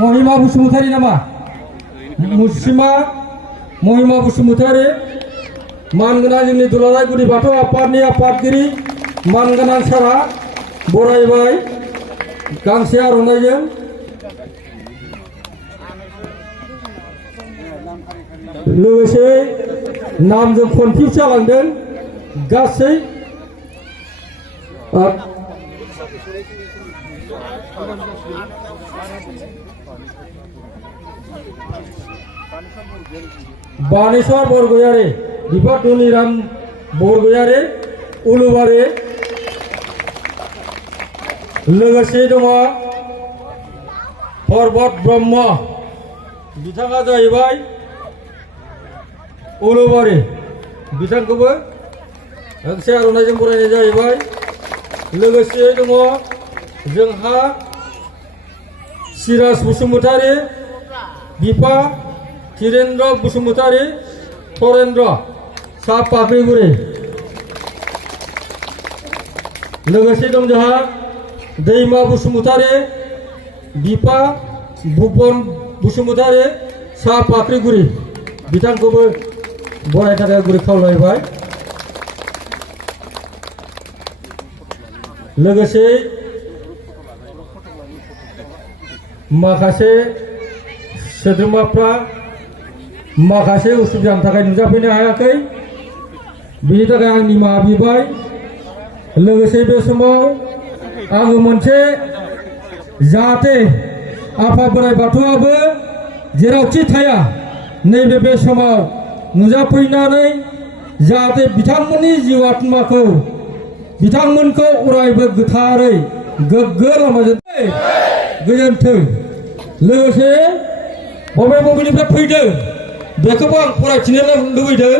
महिमा बसुमतारी नामा मुस्लिमा महिमा बसुमतारी मानगोनां जोंनि दुलाराय गुदि बाथौ आफादनि आफादगिरि मानगोनां सारा बरायबाय गांसे आर'नाइजों लोगोसे नामजों कनफिउज जालांदों गासै बानेश्वर बरगयारी बिफा धनिराम बरगयारी उलुबारी लोगोसे दङ पर्बत ब्रह्म बिथाङा जाहैबाय उलुबारी बिथांखौबो गांसे आर'नाइजों बरायनाय जाहैबाय लोगोसे दङ जोंहा सिराज बसुमतारी बिफा धीरेन्द्र बसुमतारी थरेन्द्र साहा पाख्रिगुरि लोगोसे दं जोंहा दैमा बसुमतारी बिफा भुबन बसुमतारी साहा पाख्रिगुरि बिथांखौबो बरायनो थाखाय गुरै खावलायबाय लोगोसे माखासे सोद्रोमाफ्रा माखासे उसुबिदानि थाखाय नुजाफैनो हायाखै बिनि थाखाय आं निमाहा बिबाय लोगोसे बे समाव आङो मोनसे जाहाथे आफा बोराइ बाथौआबो जेरावखि थाया नैबे बे समाव नुजाफैनानै जाहाथे बिथांमोननि जिउ आत्माखौ बिथांमोनखौ अरायबो गोथारै गोग्गो लामाजों गोजोन्थों लोगोसे बबेनिफ्राय फैदों बेखौबो आं फरायथिनो लुबैदों।